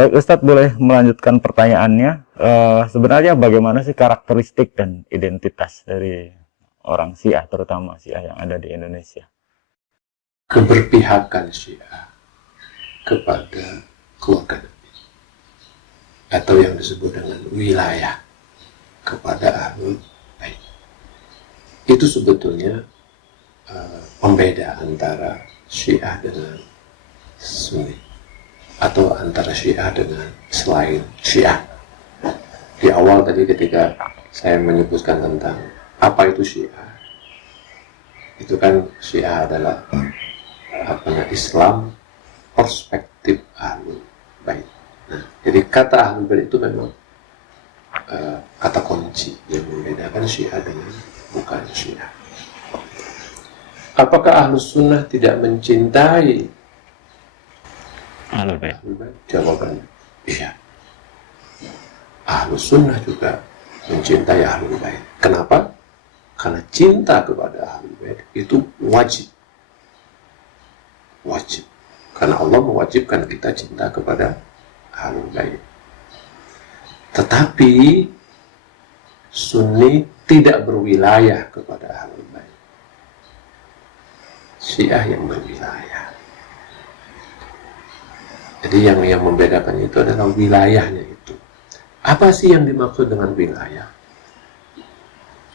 Baik Ustadz, boleh melanjutkan pertanyaannya. Sebenarnya bagaimana sih karakteristik dan identitas dari orang Syiah, terutama Syiah yang ada di Indonesia? Keberpihakan Syiah kepada keluarga Nabi, atau yang disebut dengan wilayah kepada Ahlul Bait. Itu sebetulnya pembeda antara Syiah dengan Sunni, atau antara Syiah dengan selain Syiah. Di awal tadi ketika saya menyebutkan tentang apa itu Syiah, itu kan Syiah adalah Islam perspektif Ahlul Bait. Nah, jadi kata Ahlul Bait itu memang kata kunci yang membedakan Syiah dengan bukan Syiah. Apakah Ahlus Sunnah tidak mencintai Ahlul Bait? Jawabannya iya. Ahlus Sunnah juga mencintai Ahlul Bait. Kenapa? Karena cinta kepada Ahlul Bait itu wajib. Wajib. Karena Allah mewajibkan kita cinta kepada Ahlul Bait. Tetapi Sunni tidak berwilayah kepada Ahlul Bait. Syiah yang berwilayah. Jadi yang membedakan itu adalah wilayahnya itu. Apa sih yang dimaksud dengan wilayah?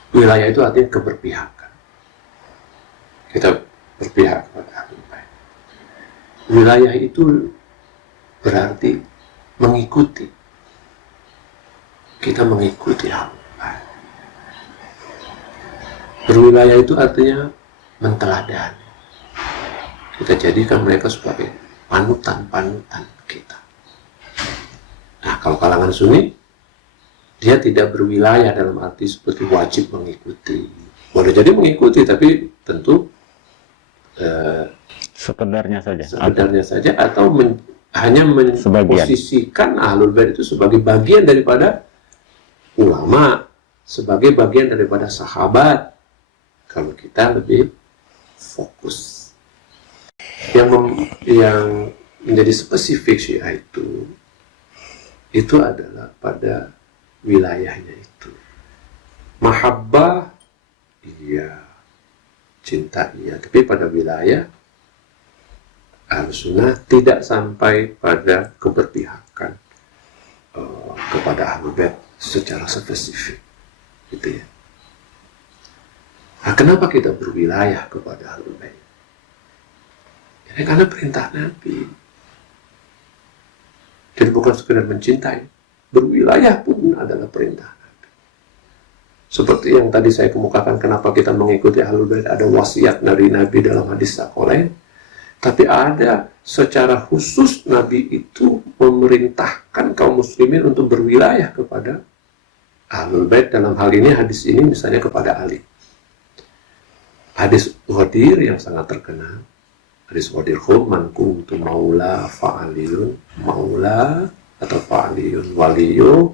Wilayah itu artinya keberpihakan. Kita berpihak kepada Ahlul Bait. Wilayah itu berarti mengikuti. Kita mengikuti Ahlul Bait. Berwilayah itu artinya menteladani. Kita jadikan mereka sebagai panutan-panutan kita. Nah, kalau kalangan Sunni, dia tidak berwilayah dalam arti seperti wajib mengikuti. Boleh jadi mengikuti, tapi tentu sekedarnya saja. Atau hanya memposisikan Ahlul Bait itu sebagai bagian daripada ulama, sebagai bagian daripada sahabat. Kalau kita lebih fokus. Yang menjadi spesifik Syiah itu adalah pada wilayahnya itu. Mahabbah iya, cinta iya, tapi pada wilayah Ahlussunnah tidak sampai pada keberpihakan kepada Ahlul Bait secara spesifik, gitu ya. Nah, kenapa kita berwilayah kepada Ahlul Bait? Ya, karena perintah Nabi. Jadi bukan sekedar mencintai, berwilayah pun adalah perintah Nabi. Seperti yang tadi saya kemukakan, kenapa kita mengikuti Ahlul Bait, ada wasiat dari Nabi dalam hadis Tsaqalain, tapi ada secara khusus Nabi itu memerintahkan kaum muslimin untuk berwilayah kepada Ahlul Bait. Dalam hal ini, hadis ini misalnya kepada Ali. Hadis Ghadir yang sangat terkenal, hadis Ghadir khum, man kuntu maula fa'aliyun maula atau fa'aliyun waliyu,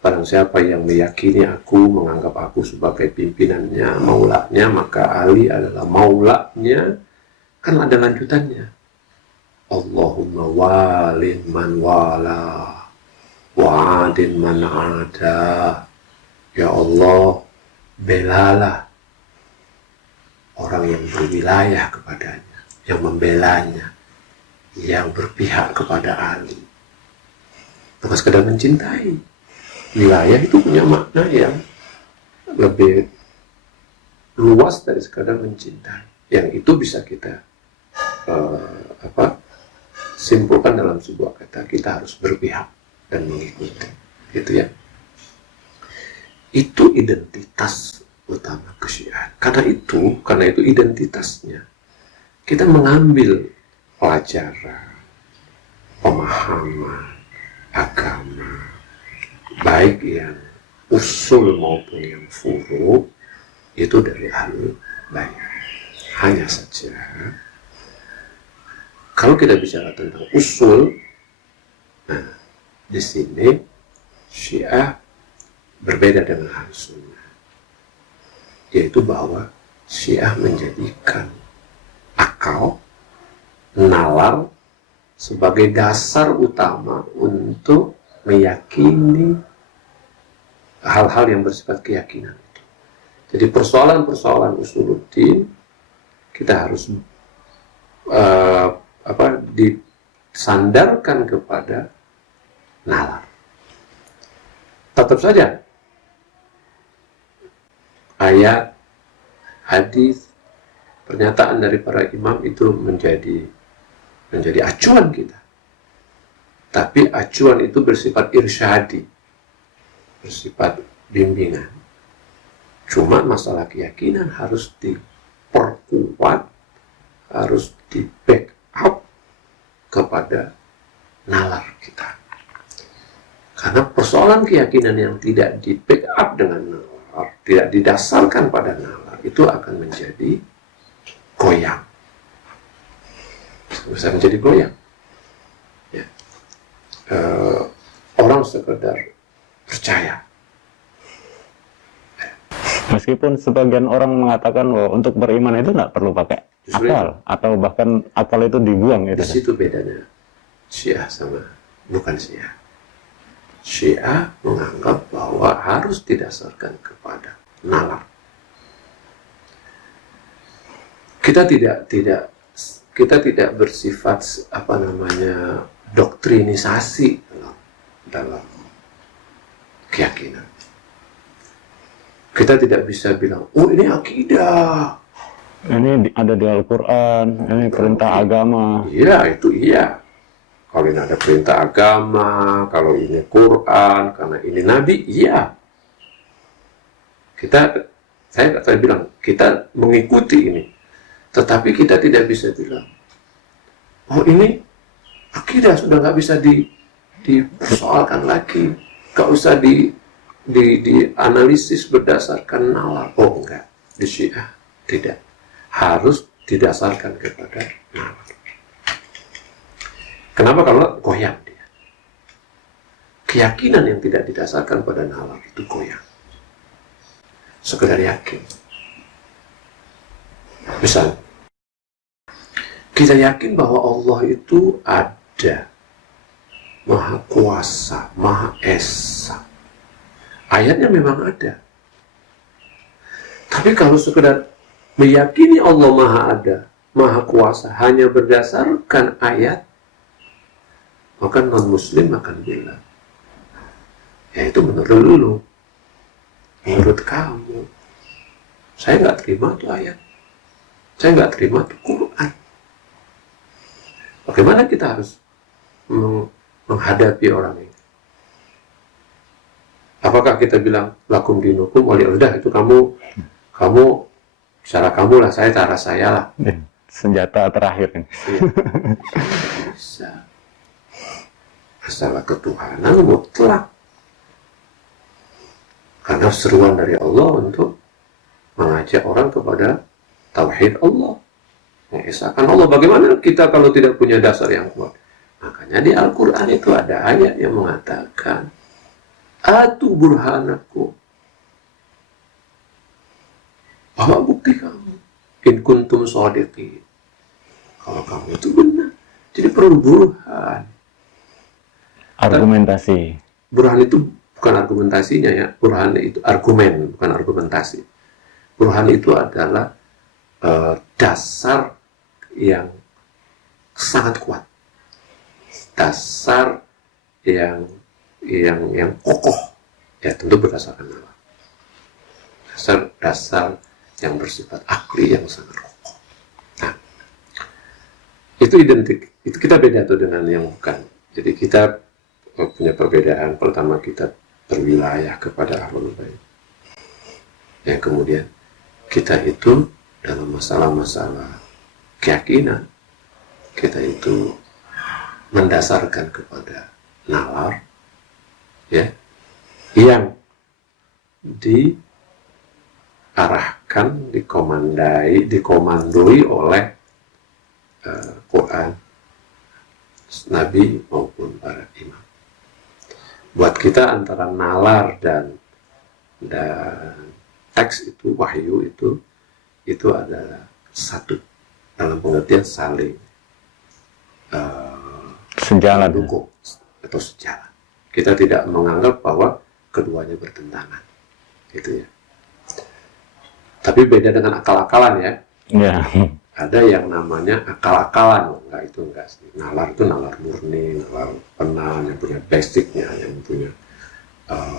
barang siapa yang meyakini aku, menganggap aku sebagai pimpinannya, maulanya, maka Ali adalah maulanya. Kan ada lanjutannya, Allahumma walin man wala wa'adin man ada. Ya Allah, belalah orang yang berwilayah kepadanya, yang membelanya, yang berpihak kepada Ali. Bukan sekedar mencintai. Wilayah itu punya makna yang lebih luas dari sekedar mencintai. Yang itu bisa kita simpulkan dalam sebuah kata, kita harus berpihak dan mengikuti, gitu ya. Itu identitas utama kesyiahan. Karena itu identitasnya, kita mengambil pelajaran, pemahaman agama, baik yang usul maupun yang furu, itu dari Ahlul Bait. Hanya saja, kalau kita bicara tentang usul, nah, di sini Syiah berbeda dengan Ahlussunnah, yaitu bahwa Syiah menjadikan akal, nalar sebagai dasar utama untuk meyakini hal-hal yang bersifat keyakinan. Jadi persoalan-persoalan usuluddin kita harus disandarkan kepada nalar. Tetap saja ayat, hadis, pernyataan dari para imam itu menjadi acuan kita. Tapi acuan itu bersifat irsyadi, bersifat bimbingan. Cuma masalah keyakinan harus diperkuat, harus di backup kepada nalar kita. Karena persoalan keyakinan yang tidak di backup dengan nalar, tidak didasarkan pada nalar, itu akan menjadi goyang. Bisa menjadi goyang. Ya. Orang sekedar percaya. Meskipun sebagian orang mengatakan bahwa untuk beriman itu nggak perlu pakai akal, atau bahkan akal itu dibuang Di gitu. situ bedanya Syiah sama bukan Syiah. Syiah menganggap bahwa harus didasarkan kepada nalar. Kita tidak bersifat doktrinisasi dalam keyakinan. Kita tidak bisa bilang, oh ini akidah. Ini ada di Al-Quran, ini perintah agama. Iya, itu iya. Kalau ini ada perintah agama, kalau ini Quran, karena ini Nabi, iya. Saya bilang, kita mengikuti ini. Tetapi kita tidak bisa bilang, oh ini akidah sudah nggak bisa dipersoalkan lagi. Nggak usah dianalisis berdasarkan nalar. Oh enggak, di Syiah tidak. Harus didasarkan kepada nalar. Kenapa? Kalau goyang dia. Keyakinan yang tidak didasarkan pada nalar itu goyang. Sekedar yakin. Misal, kita yakin bahwa Allah itu ada, Maha Kuasa, Maha Esa. Ayatnya memang ada. Tapi kalau sekedar meyakini Allah Maha ada, Maha Kuasa hanya berdasarkan ayat, maka non-muslim akan bilang, ya itu menurut lu, menurut kamu. Saya nggak terima tuh ayat. Saya nggak terima tuh Quran. Bagaimana kita harus menghadapi orang ini? Apakah kita bilang lakum dinukum wali, udah itu kamu cara kamu lah, saya cara saya lah. Senjata terakhir ini. Bisa. Masalah ketuhanan mutlak. Karena seruan dari Allah untuk mengajak orang kepada tauhid Allah, mengesahkan Allah. Bagaimana kita kalau tidak punya dasar yang kuat? Makanya di Al-Quran itu ada ayat yang mengatakan, atu burhanaku, bawa bukti kamu, in kuntum shadiqin, kalau kamu itu benar. Jadi perlu burhan. Argumentasi. Burhan itu bukan argumentasinya ya, burhan itu argumen, bukan argumentasi. Burhan itu adalah dasar yang sangat kuat, dasar yang kokoh, ya tentu berdasarkan nalar. Dasar yang bersifat akli yang sangat kokoh. Nah, itu identik. Itu kita beda tuh dengan yang bukan. Jadi kita punya perbedaan. Pertama kita berwilayah kepada Ahlul Bait. Yang kemudian kita itu dalam masalah-masalah keyakinan, kita itu mendasarkan kepada nalar, ya, yang diarahkan, dikomandoi oleh Quran, Nabi maupun para imam. Buat kita antara nalar dan teks itu, wahyu itu adalah satu, dalam pengertian saling sejalan. mendukung atau sejalan. Kita tidak menganggap bahwa keduanya bertentangan, gitu ya. Tapi beda dengan akal-akalan ya. Ya. Ada yang namanya akal-akalan, enggak itu enggak sih. Nalar itu nalar murni, nalar benar, yang punya basicnya, yang punya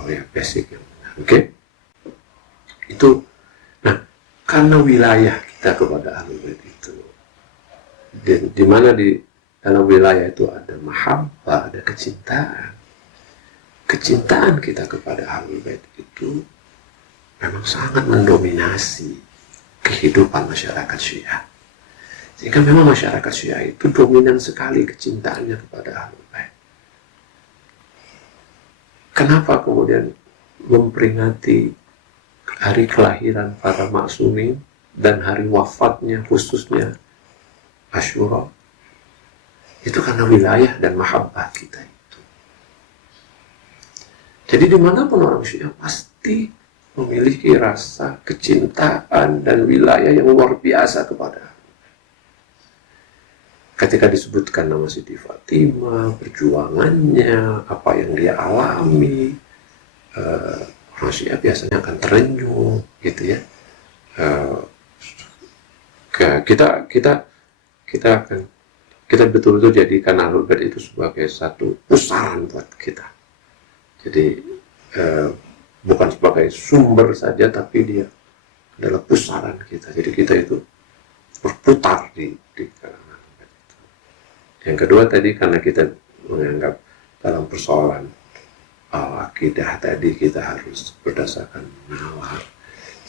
ya basic yang benar. Oke? Itu. Nah, karena wilayah kita kepada Ahlul Bait itu, di mana di dalam wilayah itu ada mahabbah, ada kecintaan. Kecintaan kita kepada Ahlul Bait itu memang sangat mendominasi kehidupan masyarakat Syiah. Sehingga memang masyarakat Syiah itu dominan sekali kecintaannya kepada Ahlul Bait. Kenapa kemudian memperingati hari kelahiran para maksumin dan hari wafatnya khususnya Asyura? Itu karena wilayah dan mahabbah kita itu. Jadi dimanapun orang Syiah pasti memiliki rasa kecintaan dan wilayah yang luar biasa kepada. Ketika disebutkan nama Siti Fatimah, perjuangannya, apa yang dia alami, orang Syiah biasanya akan terenyuh, gitu ya. Kita betul-betul jadikan Ahlul Bait itu sebagai satu pusaran buat kita. Jadi bukan sebagai sumber saja, tapi dia adalah pusaran kita. Jadi kita itu berputar di kalangan. Yang kedua tadi karena kita menganggap dalam persoalan akidah tadi kita harus berdasarkan nalar,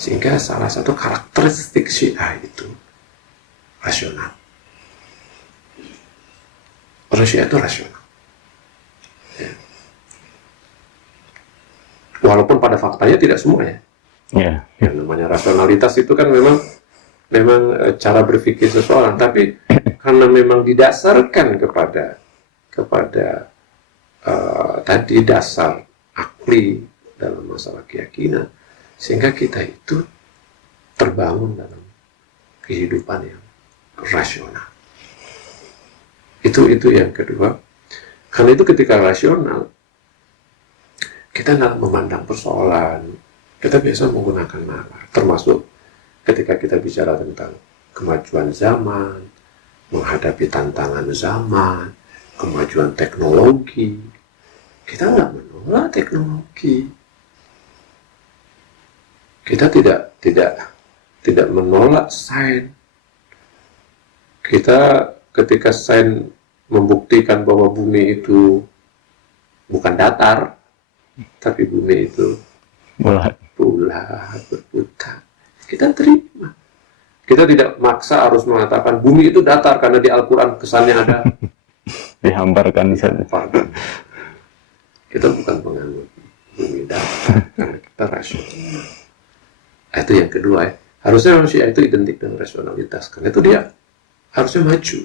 sehingga salah satu karakteristik Syiah itu rasional. Orang Syiah itu rasional. Ya. Walaupun pada faktanya tidak semua ya. Ya. Yang namanya rasionalitas itu kan memang cara berpikir seseorang, tapi karena memang didasarkan kepada tadi dasar akli dalam masalah keyakinan, sehingga kita itu terbangun dalam kehidupan yang rasional. Itu yang kedua. Karena itu ketika rasional, kita nggak memandang persoalan, kita biasa menggunakan nalar, termasuk ketika kita bicara tentang kemajuan zaman, menghadapi tantangan zaman, kemajuan teknologi. Kita nggak menolak teknologi. Kita tidak menolak sains. Kita ketika sains membuktikan bahwa bumi itu bukan datar, tapi bumi itu bulat, berputar, kita terima. Kita tidak maksa harus mengatakan bumi itu datar karena di Al-Quran kesannya ada dihamparkan saja. Kita bukan penganut bumi datar karena kita rasional. Itu yang kedua ya. Harusnya manusia itu identik dengan rasionalitas, karena itu dia harusnya maju.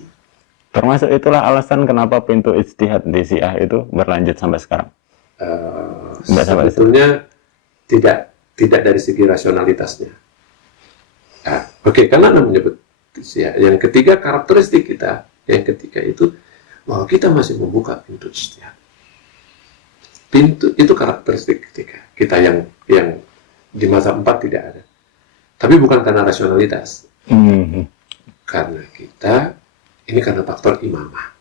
Termasuk itulah alasan kenapa pintu ijtihad di Syiah itu berlanjut sampai sekarang. Sebetulnya tidak dari segi rasionalitasnya. Oke, karena Anda menyebut Syiah. Yang ketiga, karakteristik kita, yang ketiga itu bahwa kita masih membuka pintu ijtihad. Pintu itu karakteristik ketiga kita yang di mazhab 4 tidak ada. Tapi bukan karena rasionalitas. Karena ini karena faktor imamah.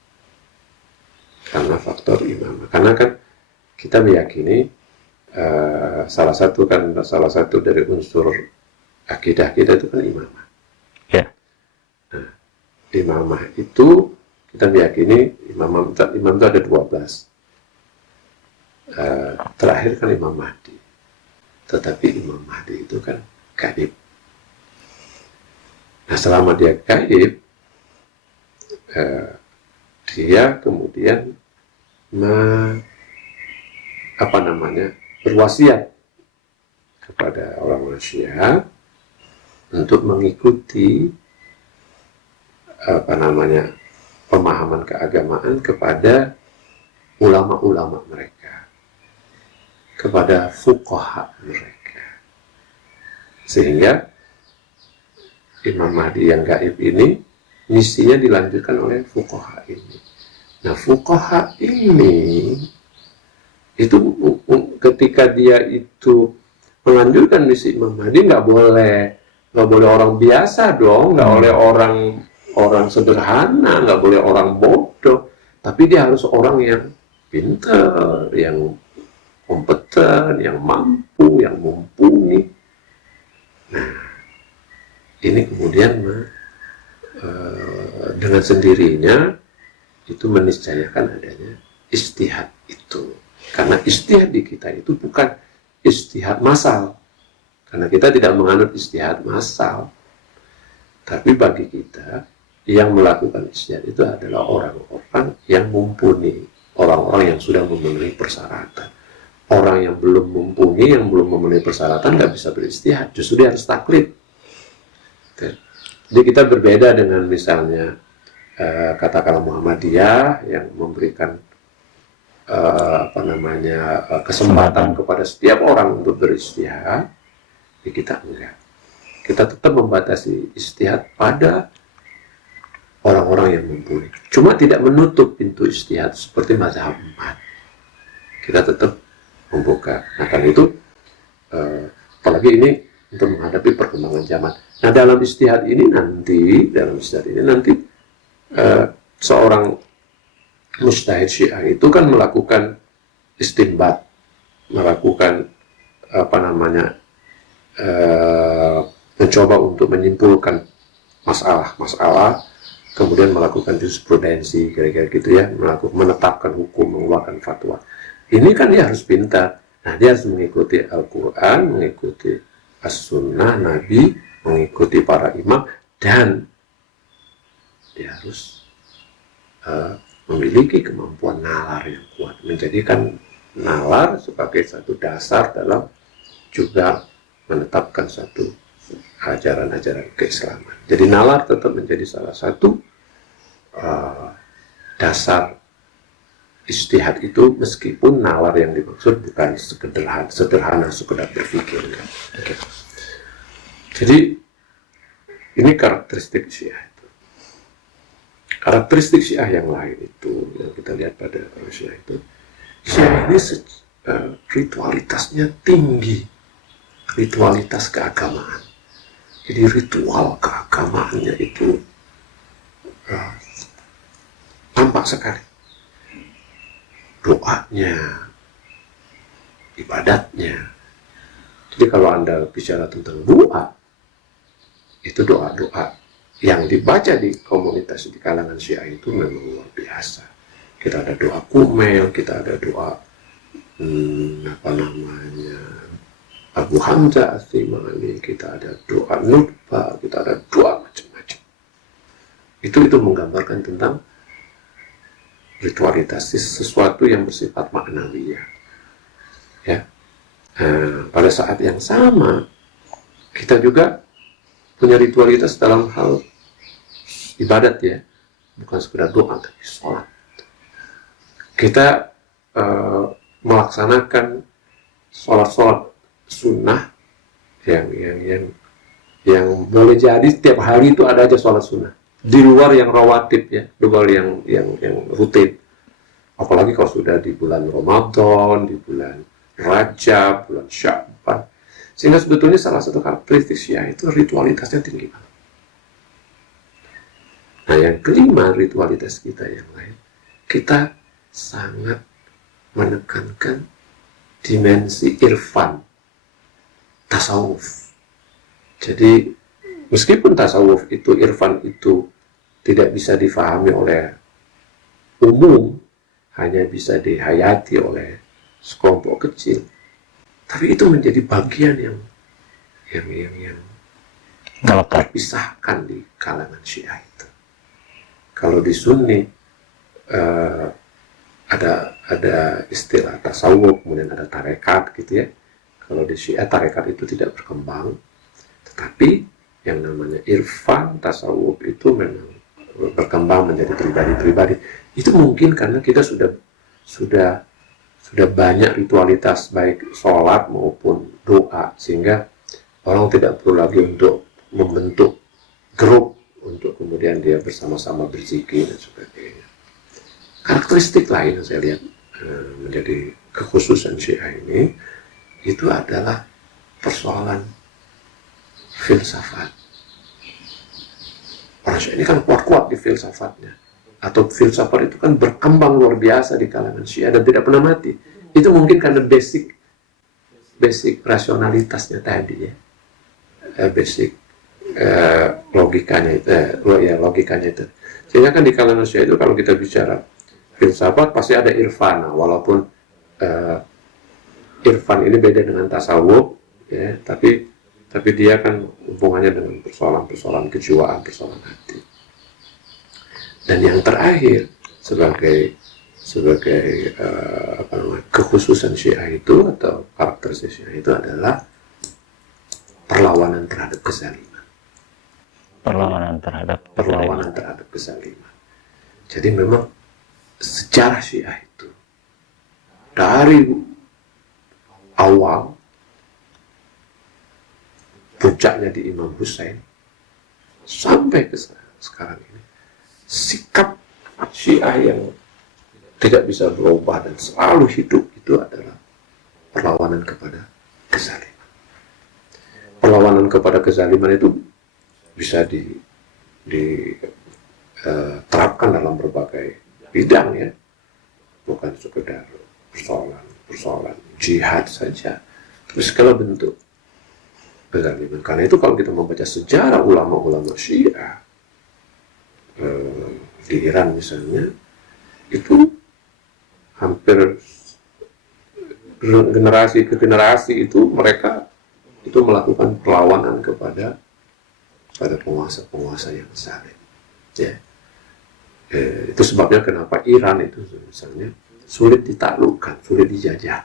Karena kan kita meyakini salah satu dari unsur akidah kita itu kan imamah. Ya. Nah, imamah itu kita meyakini imam itu ada 12. Terakhir kan Imam Mahdi. Tetapi Imam Mahdi itu kan gaib. Nah, selama dia gaib, dia kemudian berwasiat kepada orang-orang Syiah untuk mengikuti pemahaman keagamaan kepada ulama-ulama mereka, kepada fuqaha mereka, sehingga Imam Mahdi yang gaib ini misinya dilanjutkan oleh fuqaha ini. Nah, fuqaha ini itu ketika dia itu menganjurkan misi Imam Mahdi, nggak boleh orang biasa dong, nggak boleh orang sederhana, nggak boleh orang bodoh, tapi dia harus orang yang pintar, yang kompeten, yang mampu, yang mumpuni. Nah, ini kemudian dengan sendirinya itu meniscayakan adanya ijtihad itu. Karena ijtihad di kita itu bukan ijtihad massal. Karena kita tidak menganut ijtihad massal. Tapi bagi kita, yang melakukan ijtihad itu adalah orang-orang yang mumpuni. Orang-orang yang sudah memenuhi persyaratan. Orang yang belum mumpuni, yang belum memenuhi persyaratan, nggak bisa berijtihad. Justru dia harus taklid. Jadi kita berbeda dengan misalnya katakanlah Muhammadiyah yang memberikan kesempatan kepada setiap orang untuk berijtihad. Kita enggak. Kita tetap membatasi ijtihad pada orang-orang yang mumpuni. Cuma tidak menutup pintu ijtihad seperti mazhab 4. Kita tetap membuka. Nah, karena itu apalagi ini untuk menghadapi perkembangan zaman. Nah, dalam ijtihad ini nanti seorang mujtahid Syiah itu kan melakukan istinbat, melakukan mencoba untuk menyimpulkan masalah-masalah, kemudian melakukan jurisprudensi, kira-kira gitu ya, menetapkan hukum, mengeluarkan fatwa. Ini kan dia harus pintar. Nah, dia harus mengikuti Al-Quran, mengikuti As-Sunnah, Nabi, mengikuti para imam, dan dia harus memiliki kemampuan nalar yang kuat, menjadikan nalar sebagai satu dasar dalam juga menetapkan satu ajaran-ajaran keislaman. Jadi nalar tetap menjadi salah satu dasar ijtihad itu, meskipun nalar yang dimaksud bukan sederhana sekedar berpikir. Okay. Jadi ini karakteristik Syiah itu. Karakteristik Syiah yang lain itu yang kita lihat pada Syiah itu, Syiah ini ritualitasnya tinggi, ritualitas keagamaan. Jadi ritual keagamaannya itu tampak sekali. Doanya, ibadatnya. Jadi kalau Anda bicara tentang doa, itu doa-doa yang dibaca di komunitas di kalangan Syiah itu memang luar biasa. Kita ada doa kumel, kita ada doa Abu Hamzah As-Simani, kita ada doa Nutbah, kita ada doa macam-macam. Itu menggambarkan tentang ritualitas, sesuatu yang bersifat maknawiyah. Ya. Pada saat yang sama, kita juga punya ritualitas dalam hal ibadat ya, bukan sekedar doa tapi sholat. Kita melaksanakan sholat sunnah yang boleh jadi setiap hari itu ada aja sholat sunnah di luar yang rawatib ya, di luar yang rutin. Apalagi kalau sudah di bulan Ramadan, di bulan Rajab, bulan Sya'ban. Sehingga sebetulnya salah satu karakteristik Syiah itu ritualitasnya tinggi banget. Nah, yang kelima, ritualitas kita yang lain, kita sangat menekankan dimensi irfan, tasawuf. Jadi meskipun tasawuf itu, irfan itu tidak bisa difahami oleh umum, hanya bisa dihayati oleh sekelompok kecil, tapi itu menjadi bagian yang terpisahkan di kalangan Syiah itu. Kalau di Sunni ada istilah tasawuf, kemudian ada tarekat gitu ya. Kalau di Syiah tarekat itu tidak berkembang, tetapi yang namanya irfan, tasawuf itu memang berkembang menjadi pribadi-pribadi. Itu mungkin karena kita sudah banyak ritualitas baik sholat maupun doa, sehingga orang tidak perlu lagi untuk membentuk grup untuk kemudian dia bersama-sama berzikir dan sebagainya. karakteristik lain yang saya lihat menjadi kekhususan Syiah ini, itu adalah persoalan filsafat. Orang Syiah ini kan kuat-kuat di filsafatnya, atau filsafat itu kan berkembang luar biasa di kalangan Syiah dan tidak pernah mati. Itu mungkin karena basic rasionalitasnya tadi ya, basic logikanya itu, logikanya itu. Sehingga kan di kalangan Syiah itu kalau kita bicara filsafat pasti ada irfan, walaupun irfan ini beda dengan tasawuf, ya, tapi dia kan hubungannya dengan persoalan kejiwaan, persoalan hati. Dan yang terakhir sebagai kekhususan Syiah itu atau karakteristik Syiah itu adalah perlawanan terhadap kezaliman. Perlawanan terhadap kezaliman. Jadi memang sejarah Syiah itu dari awal puncaknya di Imam Hussein sampai ke sekarang ini, sikap Syiah yang tidak bisa berubah dan selalu hidup itu adalah perlawanan kepada kezaliman. Perlawanan kepada kezaliman itu bisa diterapkan dalam berbagai bidang ya, bukan sekedar persoalan jihad saja, tapi segala bentuk kezaliman. Karena itu kalau kita membaca sejarah ulama-ulama Syiah di Iran misalnya, itu hampir generasi ke generasi itu mereka itu melakukan perlawanan kepada penguasa-penguasa yang zalim. Ya. Itu sebabnya kenapa Iran itu misalnya sulit ditaklukkan, sulit dijajah.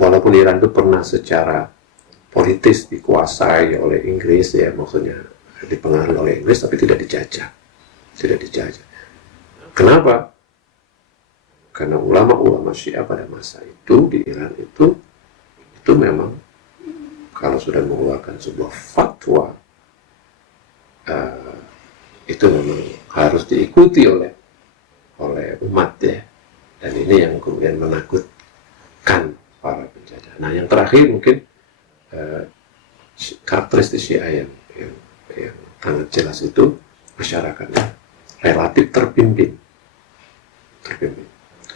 Walaupun Iran itu pernah secara politis dikuasai oleh Inggris, ya maksudnya dipengaruhi oleh Inggris, tapi tidak dijajah. Kenapa? Karena ulama-ulama Syiah pada masa itu di Iran itu memang kalau sudah mengeluarkan sebuah fatwa itu memang harus diikuti oleh umat ya. Dan ini yang kemudian menakutkan para penjajah. Nah, yang terakhir mungkin karakteristik Syiah yang sangat jelas itu masyarakatnya relatif terpimpin.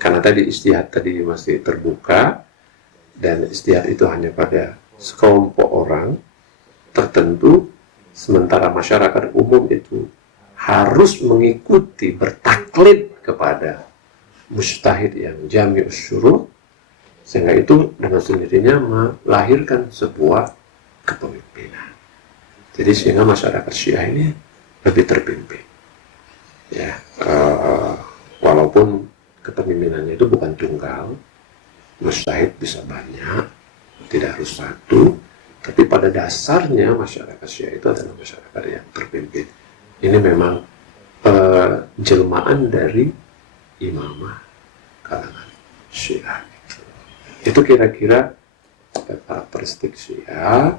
Karena tadi ijtihad tadi masih terbuka, dan ijtihad itu hanya pada sekelompok orang tertentu, sementara masyarakat umum itu harus mengikuti, bertaklid kepada mujtahid yang jami'us syuruh, sehingga itu dengan sendirinya melahirkan sebuah kepemimpinan. Jadi sehingga masyarakat Syiah ini lebih terpimpin. Ya, walaupun kepemimpinannya itu bukan tunggal, mujtahid bisa banyak, tidak harus satu, tapi pada dasarnya masyarakat Syiah itu adalah masyarakat yang terpimpin. Ini memang jelmaan dari imamah kalangan Syiah. Itu kira-kira karakteristik Syiah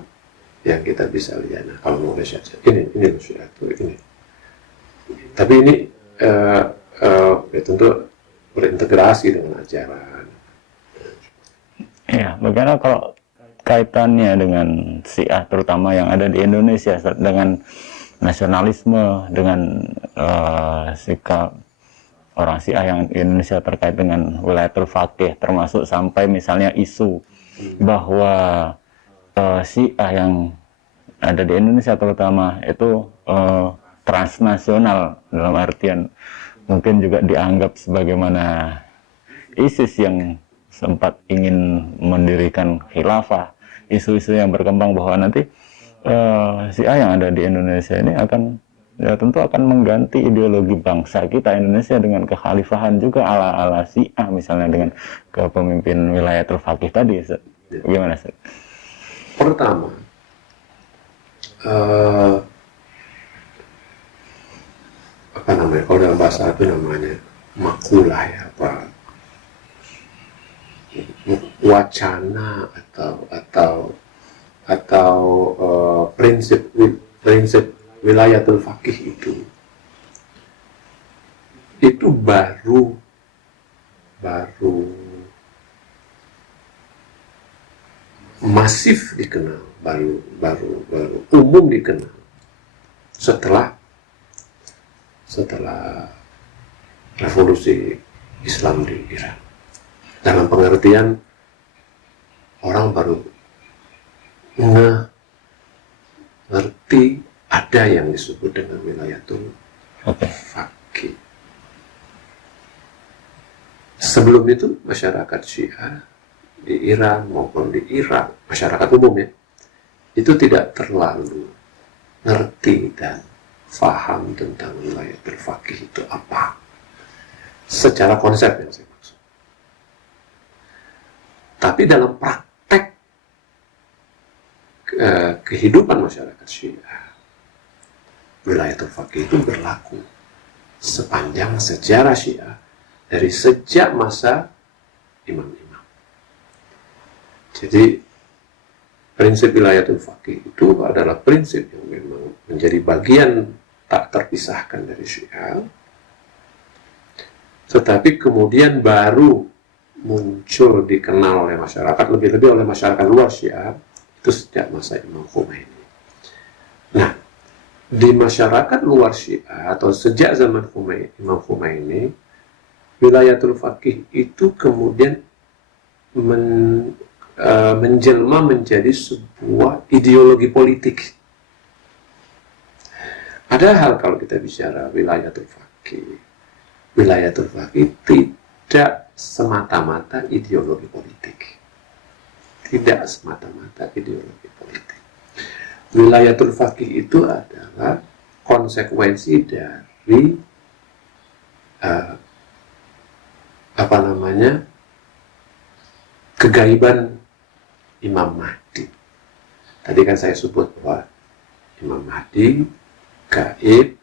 yang kita bisa lihat. Nah, kalau mau lihat saja, ini Syiah itu ini. Tapi ini ya tentu berintegrasi dengan ajaran. Ya, bagaimana kalau kaitannya dengan Syiah terutama yang ada di Indonesia dengan nasionalisme, dengan sikap orang Syiah yang di Indonesia terkait dengan wilayatul faqih, termasuk sampai misalnya isu bahwa Syiah yang ada di Indonesia terutama itu transnasional, dalam artian mungkin juga dianggap sebagaimana ISIS yang sempat ingin mendirikan khilafah. Isu-isu yang berkembang bahwa nanti Syiah yang ada di Indonesia ini akan, ya tentu akan mengganti ideologi bangsa kita Indonesia dengan kekhalifahan juga ala Syiah, misalnya dengan kepemimpinan wilayatul faqih tadi. Gimana sih? Pertama, apa namanya, kalau dalam bahasa itu namanya makulah ya, apa wacana atau prinsip wilayatul faqih itu baru masif dikenal, baru umum dikenal setelah revolusi Islam di Iran. Dalam pengertian orang baru ngerti ada yang disebut dengan wilayatul faqih. Sebelum itu masyarakat Syiah di Iran maupun di Irak, masyarakat umum ya, itu tidak terlalu ngerti dan faham tentang wilayatul faqih itu apa. Secara konsep yang saya maksud. Tapi dalam praktek kehidupan masyarakat Syiah, wilayatul faqih itu berlaku sepanjang sejarah Syiah dari sejak masa imam-imam. Jadi prinsip wilayatul faqih itu adalah prinsip yang memang menjadi bagian tak terpisahkan dari Syiah, tetapi kemudian baru muncul dikenal oleh masyarakat, lebih-lebih oleh masyarakat luar Syiah, itu sejak masa Imam Khomeini. Nah, di masyarakat luar Syiah atau sejak zaman Imam Khomeini, wilayatul faqih itu kemudian menjelma menjadi sebuah ideologi politik. Padahal kalau kita bicara wilayatul faqih tidak semata-mata ideologi politik. Tidak semata-mata ideologi politik. Wilayatul faqih itu adalah konsekuensi dari kegaiban Imam Mahdi. Tadi kan saya sebut bahwa Imam Mahdi gaib,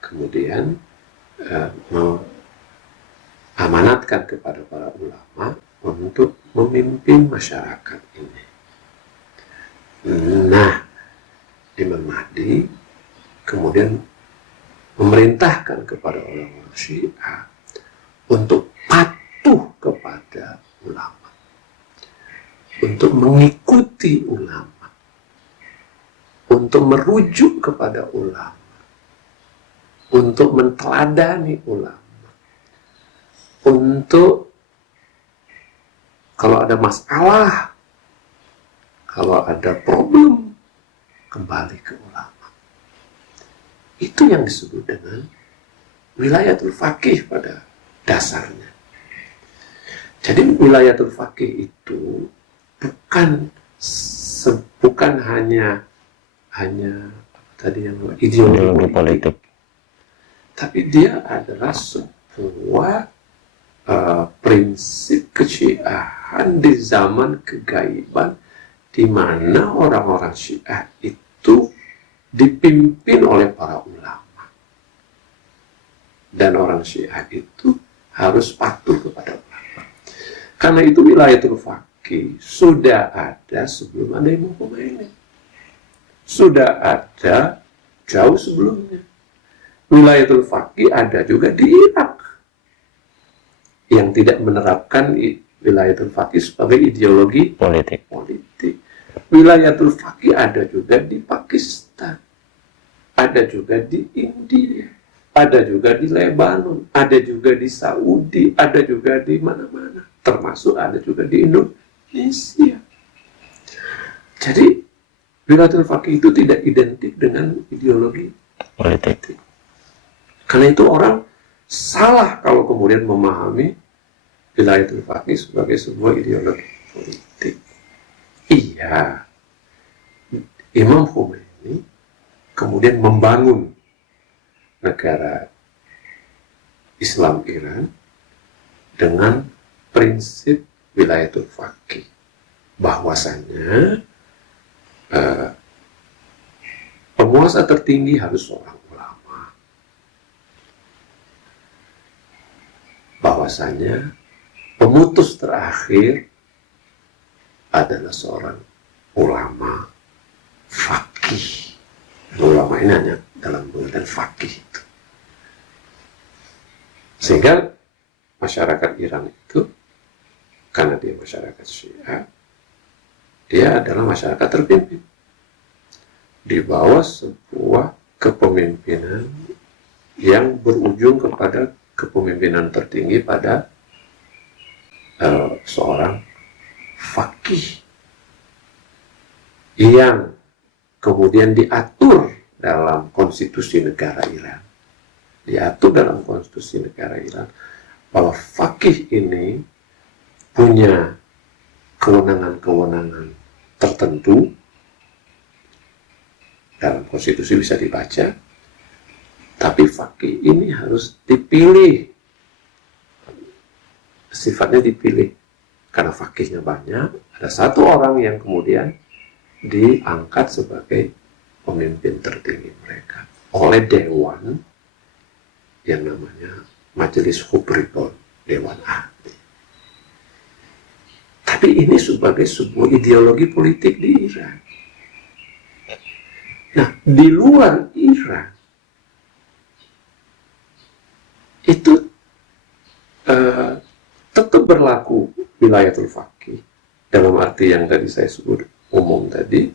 kemudian mengamanatkan kepada para ulama untuk memimpin masyarakat ini. Nah, Imam Mahdi kemudian memerintahkan kepada orang-orang Syiah untuk patuh kepada ulama, untuk mengikuti ulama, untuk merujuk kepada ulama, untuk menteladani ulama, untuk kalau ada masalah, kalau ada problem, kembali ke ulama. Itu yang disebut dengan wilayatul faqih pada dasarnya. Jadi wilayatul faqih itu bukan hanya tadi yang ideologi politik, tapi dia adalah sebuah prinsip kesyiahan di zaman kegaiban, di mana orang-orang Syiah itu dipimpin oleh para ulama, dan orang Syiah itu harus patuh kepada ulama. Karena itu wilayatul faqih sudah ada sebelum ada Imam Khomeini, sudah ada jauh sebelumnya. Wilayatul faqih ada juga di Irak yang tidak menerapkan wilayatul faqih sebagai ideologi politik. Wilayatul faqih ada juga di Pakistan, ada juga di India, ada juga di Lebanon, ada juga di Saudi, ada juga di mana-mana, termasuk ada juga di Indonesia. Jadi wilayatul faqih itu tidak identik dengan ideologi politik. Karena itu orang salah kalau kemudian memahami wilayatul faqih sebagai sebuah ideologi politik. Iya, Imam Khomeini kemudian membangun negara Islam Iran dengan prinsip wilayatul faqih, bahwasanya penguasa tertinggi harus seorang ulama, bahwasanya pemutus terakhir adalah seorang ulama faqih. Ulama ini hanya dalam pengertian faqih itu. Sehingga masyarakat Iran itu, karena dia masyarakat Syiah, dia adalah masyarakat terpimpin di bawah sebuah kepemimpinan yang berujung kepada kepemimpinan tertinggi pada seorang faqih yang kemudian diatur dalam konstitusi negara Iran. Diatur dalam konstitusi negara Iran bahwa faqih ini punya kewenangan-kewenangan tertentu. Dalam konstitusi bisa dibaca, tapi faqih ini harus dipilih. Sifatnya dipilih. Karena faqihnya banyak, ada satu orang yang kemudian diangkat sebagai pemimpin tertinggi mereka oleh dewan yang namanya Majelis Hubribon, Dewan Ahli. Tapi ini sebagai sebuah ideologi politik di Iran. Nah, di luar Iran itu tetap berlaku wilayatul faqih dalam arti yang tadi saya sebut umum tadi,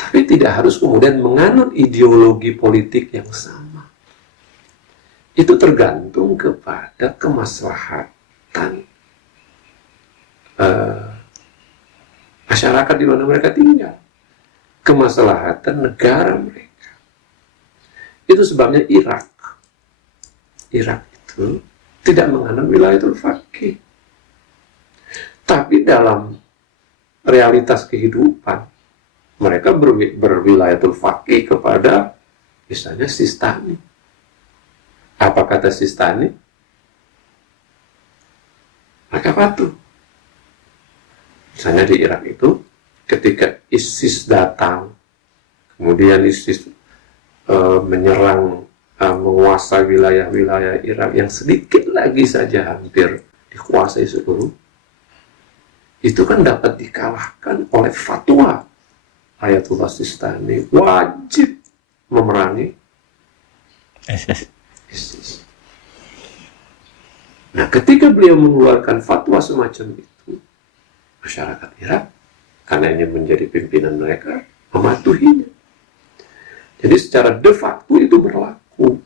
tapi tidak harus kemudian menganut ideologi politik yang sama. Itu tergantung kepada kemaslahatan masyarakat di mana mereka tinggal, kemaslahatan negara mereka. Itu sebabnya Irak itu tidak menganut wilayatul faqih. Tapi dalam realitas kehidupan, mereka berwilayatul faqih kepada misalnya Sistani. Apa kata Sistani? Mereka patuh. Misalnya di Irak itu, ketika ISIS datang, kemudian ISIS menyerang, menguasai wilayah-wilayah Irak yang sedikit lagi saja hampir dikuasai seluruh, itu kan dapat dikalahkan oleh fatwa Ayatullah Sistani, wajib memerangi ISIS. Nah, ketika beliau mengeluarkan fatwa semacam itu, masyarakat Irak, karena ini menjadi pimpinan mereka, mematuhinya. Jadi secara de facto itu berlaku.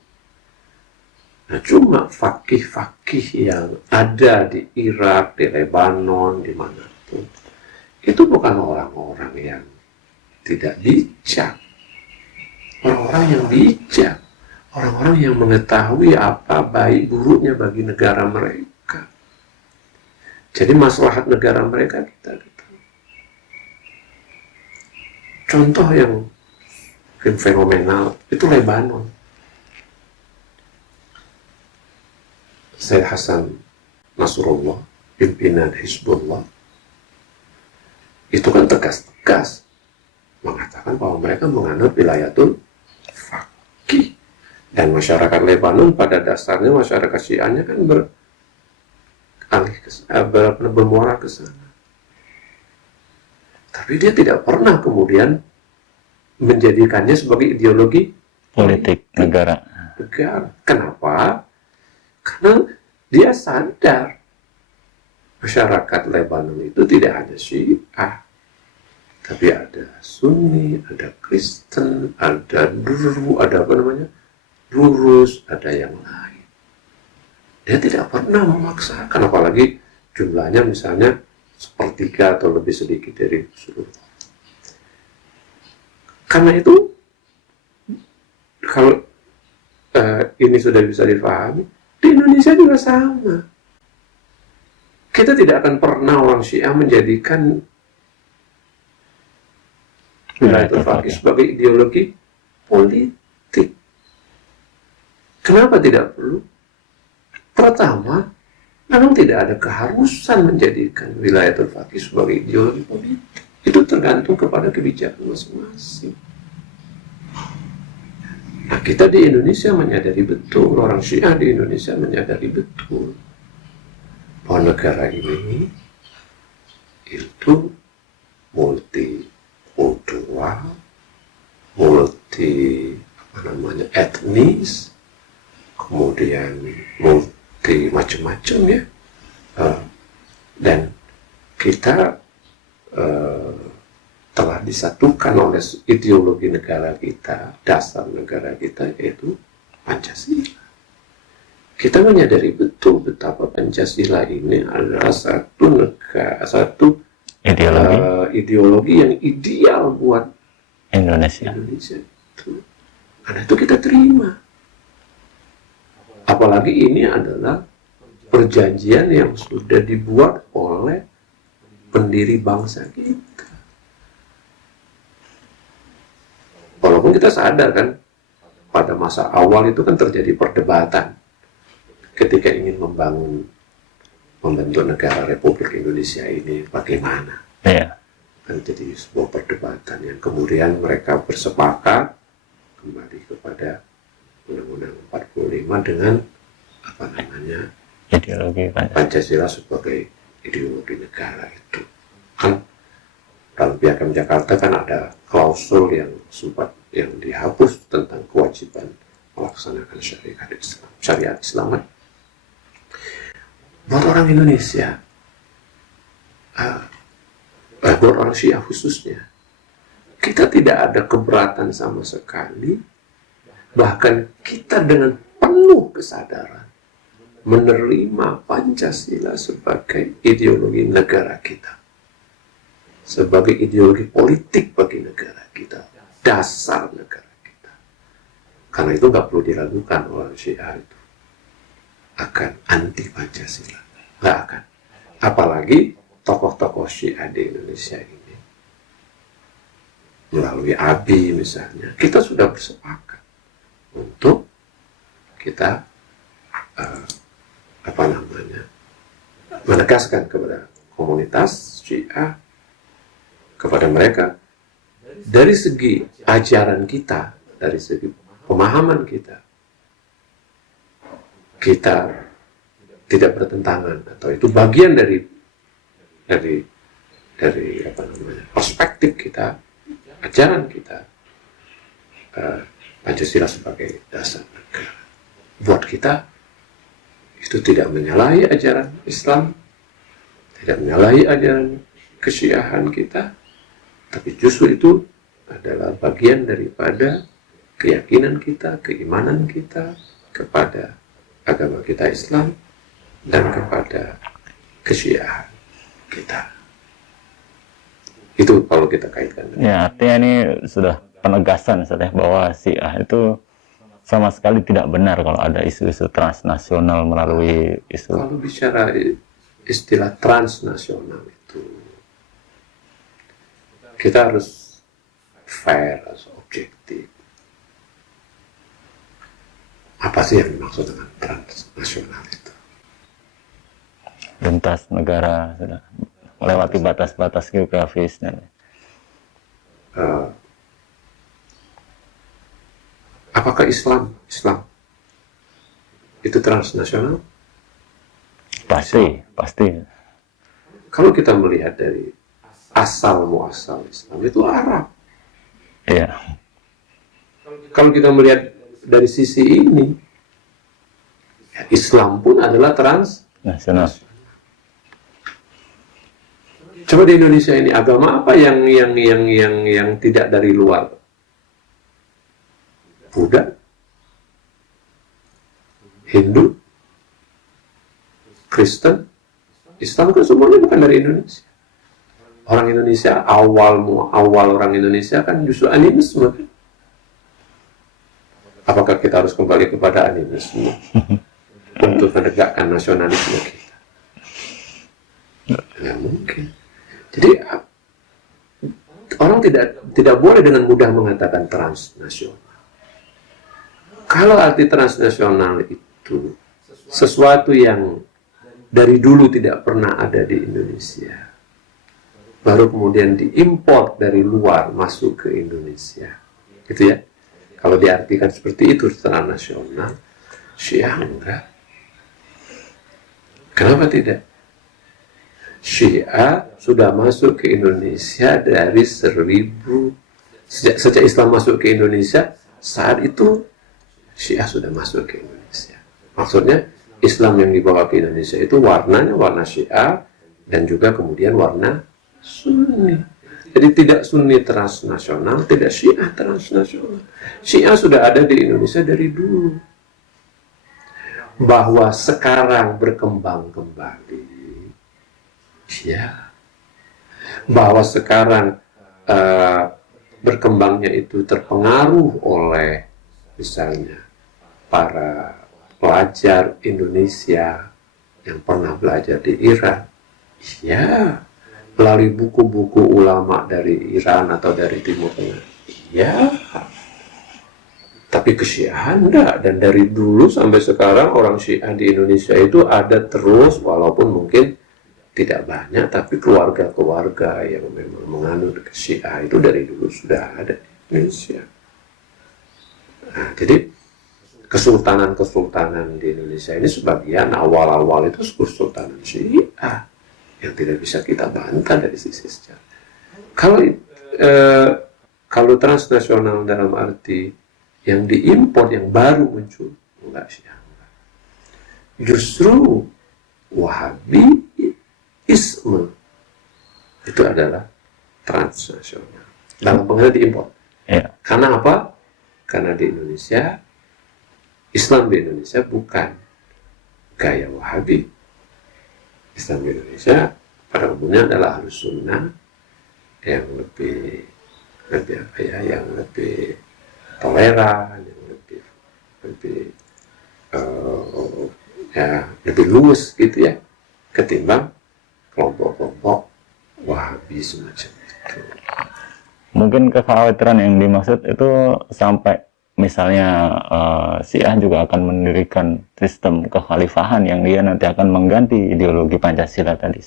Nah, cuma faqih-faqih yang ada di Irak, di Lebanon, di manapun, itu bukan orang-orang yang tidak bijak. Orang-orang yang bijak. Orang-orang yang mengetahui apa baik buruknya bagi negara mereka. Jadi maslahat negara mereka kita ketahui. Contoh yang mungkin fenomenal itu Lebanon. Sayyid Hasan Nasrullah, pimpinan Hizbullah, itu kan tegas-tegas mengatakan bahwa mereka menganut wilayatul faqih. Dan masyarakat Lebanon pada dasarnya masyarakat Syiahnya kan bermuara ke sana. Tapi dia tidak pernah kemudian menjadikannya sebagai ideologi politik negara. Kenapa? Karena dia sadar masyarakat Lebanon itu tidak hanya Syiah, tapi ada Sunni, ada Kristen, ada Lurus, ada yang lain. Dia tidak pernah memaksakan, apalagi jumlahnya misalnya sepertiga atau lebih sedikit dari seluruh. Karena itu, kalau ini sudah bisa dipahami, di Indonesia juga sama. Kita tidak akan pernah orang Syiah menjadikan wilayatul faqih sebagai ideologi politik. Kenapa tidak perlu? Pertama, memang tidak ada keharusan menjadikan wilayatul faqih sebagai ideologi politik. Itu tergantung kepada kebijakan masing-masing. Nah, kita di Indonesia menyadari betul, orang Syiah di Indonesia menyadari betul bahwa negara ini itu multikultural, etnis, kemudian multi macam-macam ya. Dan kita telah disatukan oleh ideologi negara kita, dasar negara kita, yaitu Pancasila. Kita menyadari betul betapa Pancasila ini adalah satu ideologi yang ideal buat Indonesia. Karena itu kita terima. Apalagi ini adalah perjanjian yang sudah dibuat oleh pendiri bangsa kita. Walaupun kita sadar kan, pada masa awal itu kan terjadi perdebatan ketika ingin membentuk negara Republik Indonesia ini bagaimana. Iya. Kan jadi sebuah perdebatan yang kemudian mereka bersepakat kembali kepada Undang-Undang 45 dengan ideologi Pancasila sebagai ideologi negara itu. Kan dalam Piagam Jakarta kan ada klausul yang dihapus tentang kewajiban melaksanakan syariat Islam. Buat orang Indonesia, buat orang Syiah khususnya, kita tidak ada keberatan sama sekali. Bahkan kita dengan penuh kesadaran menerima Pancasila sebagai ideologi negara kita, sebagai ideologi politik bagi negara kita, dasar negara kita. Karena itu nggak perlu diragukan orang Syiah itu akan anti Pancasila, nggak akan. Apalagi tokoh-tokoh Syiah di Indonesia ini, melalui ABI misalnya, kita sudah bersepakat untuk kita menegaskan kepada komunitas Syiah, kepada mereka, dari segi ajaran kita, dari segi pemahaman kita tidak bertentangan, atau itu bagian dari perspektif kita, ajaran kita, Pancasila sebagai dasar negara. Buat kita itu tidak menyalahi ajaran Islam, tidak menyalahi ajaran kesyiahan kita, tapi justru itu adalah bagian daripada keyakinan kita, keimanan kita kepada agama kita Islam dan kepada kesyiahan kita. Itu kalau kita kaitkan. Ya, artinya ini sudah penegasan Ustaz, bahwa Syiah itu sama sekali tidak benar kalau ada isu-isu transnasional melalui isu. Kalau bicara istilah transnasional itu, kita harus fair, harus objektif. Apa sih yang dimaksud dengan transnasional itu? Lintas negara, sudah melewati batas-batas geografis. Apakah Islam itu transnasional? Pasti. Kalau kita melihat dari asal muasal Islam itu Arab. Iya. Kalau kita melihat dari sisi ini, Islam pun adalah transnasional. Coba di Indonesia ini agama apa yang tidak dari luar? Buddha, Hindu, Kristen, Islam kan semuanya bukan dari Indonesia. Orang Indonesia, awal orang Indonesia kan justru animisme kan? Apakah kita harus kembali kepada animisme untuk menegakkan nasionalisme kita? Nggak mungkin. Jadi orang tidak boleh dengan mudah mengatakan transnasional. Kalau arti transnasional itu sesuatu yang dari dulu tidak pernah ada di Indonesia, baru kemudian diimpor dari luar masuk ke Indonesia, gitu ya. Kalau diartikan seperti itu transnasional, Syiah enggak. Kenapa tidak? Syiah sudah masuk ke Indonesia dari sejak Islam masuk ke Indonesia, saat itu Syiah sudah masuk ke Indonesia. Maksudnya Islam yang dibawa ke Indonesia itu warnanya warna Syiah dan juga kemudian warna Sunni. Jadi tidak Sunni transnasional, tidak Syiah transnasional. Syiah sudah ada di Indonesia dari dulu. Bahwa sekarang berkembang kembali, ya. Bahwa sekarang berkembangnya itu terpengaruh oleh misalnya para pelajar Indonesia yang pernah belajar di Iran, ya, melalui buku-buku ulama dari Iran atau dari Timur Tengah, ya. Tapi kesyiahan enggak, dan dari dulu sampai sekarang orang Syiah di Indonesia itu ada terus, walaupun mungkin tidak banyak, tapi keluarga-keluarga yang memang menganut Syiah itu dari dulu sudah ada di Indonesia. Nah, jadi kesultanan-kesultanan di Indonesia ini sebagian awal-awal itu kesultanan Syiah yang tidak bisa kita bantah dari sisi sejarah. Kalau transnasional dalam arti yang diimpor, yang baru muncul, enggak Syiah. Justru Wahabisme itu adalah transnasional dalam pengertian diimpor. Ya. Karena apa? Karena di Indonesia, Islam di Indonesia bukan gaya Wahabi. Islam di Indonesia pada umumnya adalah Ahlus Sunnah yang lebih apa ya, yang lebih toleran, yang lebih lebih luwes gitu ya, ketimbang kelompok-kelompok Wahabi semacam itu. Mungkin kekhawatiran yang dimaksud itu sampai misalnya Syiah juga akan mendirikan sistem kekhalifahan yang dia nanti akan mengganti ideologi Pancasila tadi.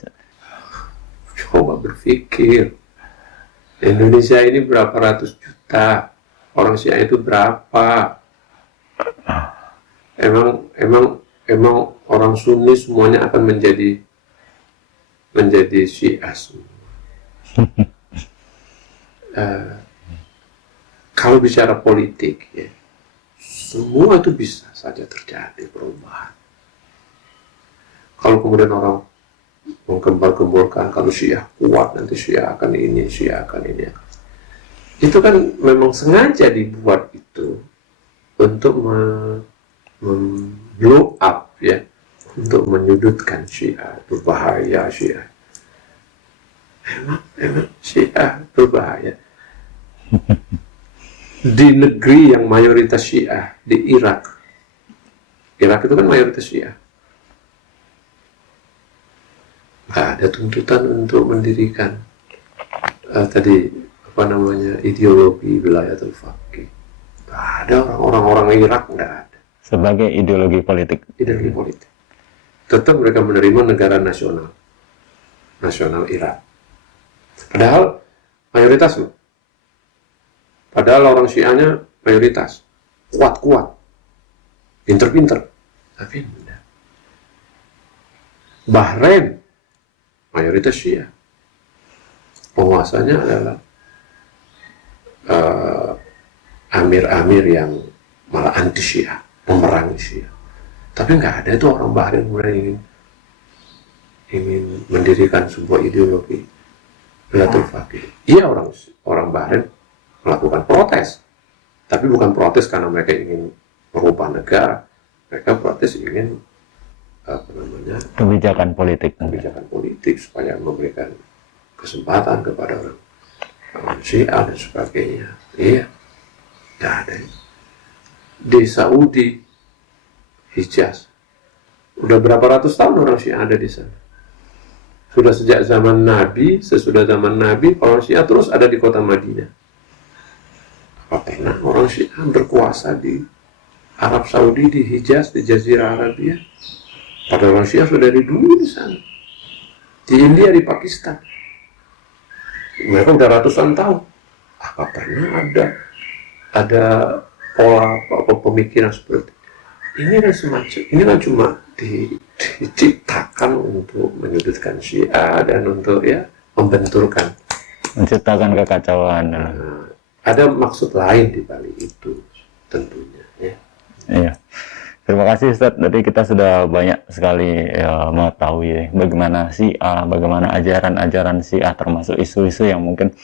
Coba berpikir, Indonesia ini berapa ratus juta, orang Syiah itu berapa? Emang orang Sunni semuanya akan menjadi Syiah semua. Kalau bicara politik, ya, semua itu bisa saja terjadi perubahan. Kalau kemudian orang menggembar-gemborkan kalau Syiah kuat, nanti Syiah akan ini, Syiah akan ini. Itu kan memang sengaja dibuat itu untuk blow up, ya, untuk menyudutkan Syiah. Berbahaya Syiah. Emang Syiah berbahaya. Di negeri yang mayoritas Syiah, di Irak itu kan mayoritas Syiah, nggak ada tuntutan untuk mendirikan ideologi wilayatul faqih. Nggak ada, orang Irak nggak ada Sebagai ideologi politik. Tetap mereka menerima negara nasional Irak. Padahal mayoritas loh. Padahal orang Syiahnya mayoritas, kuat-kuat, pinter-pinter, tapi enggak. Bahrain mayoritas Syiah, penguasanya adalah amir-amir yang malah anti Syiah, memerangi Syiah. Tapi nggak ada itu orang Bahrain kemudian ingin mendirikan sebuah ideologi wilayatul faqih. Iya, orang Bahrain melakukan protes, tapi bukan protes karena mereka ingin merubah negara. Mereka protes ingin kebijakan politik supaya memberikan kesempatan kepada orang Syiah dan sebagainya. Iya, tidak ada. Di Saudi, Hijaz, udah berapa ratus tahun orang Syiah ada di sana. Sudah sejak zaman Nabi, sesudah zaman Nabi, orang Syiah terus ada di kota Madinah. Apa pernah orang Syiah berkuasa di Arab Saudi, di Hijaz, di Jazirah Arabia? Padahal orang Syiah sudah dari dulu di sana. Di India, di Pakistan. Mereka udah ratusan tahun. Apa pernah ada pola pemikiran seperti ini? Ini kan cuma diciptakan untuk menyudutkan Syiah dan untuk membenturkan, menciptakan kekacauan. Ada maksud lain di balik itu tentunya, ya. Iya. Terima kasih Ustadz. Jadi kita sudah banyak sekali mengetahui bagaimana Syiah, bagaimana ajaran-ajaran Syiah, termasuk isu-isu yang mungkin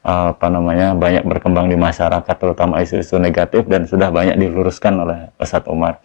banyak berkembang di masyarakat, terutama isu-isu negatif, dan sudah banyak diluruskan oleh Ustadz Umar.